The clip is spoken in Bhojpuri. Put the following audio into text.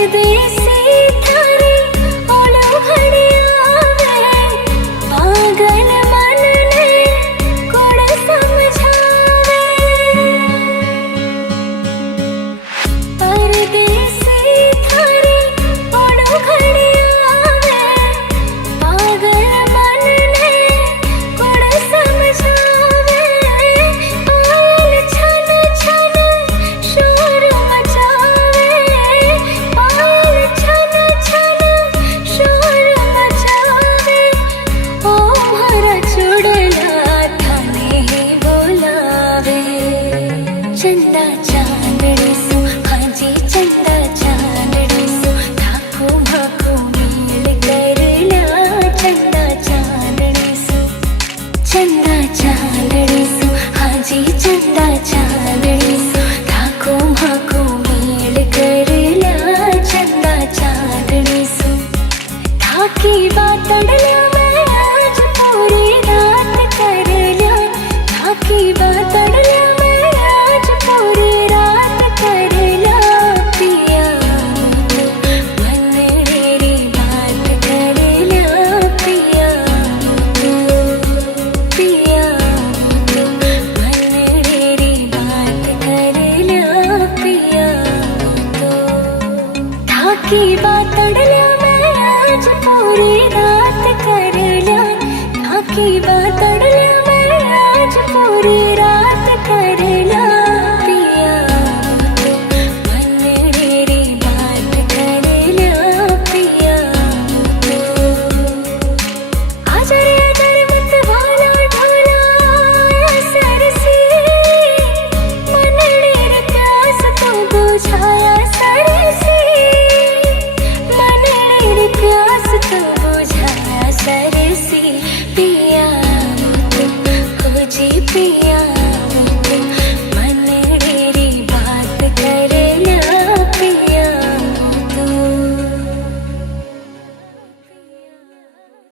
परदेसी थारी ओलो घड़ियावे, पागल मन ने कोण समझावे। परदेसी थारी ओलो घड़ियावे, पागल मन ने कोण समझावे। पायल छन छन शोर मचावे, पायल छन छन शोर मचावे। ओ मारा चुड़ला थाने ही बोलावे। चंदा चांदड़ी सो, हाँ जी चंदा चांदड़ी सो, थाको भाको मेल करला। चंदा चांदड़ी सो, चंदा चांदड़ी सो, हाँ जी चंदा चांदड़ी सो, थाको भाको मेल करला। चंदा चांदड़ी सो, थाकी बातड़ला मैं आज पूरी रात करला। थाकी बातड़ला मैं आज पूरी रात करला। पिया तो मन मेरी बात करला। पिया तो मन मेरी बात करला। पिया तो थाकी बातड़ला मैं आज पूरी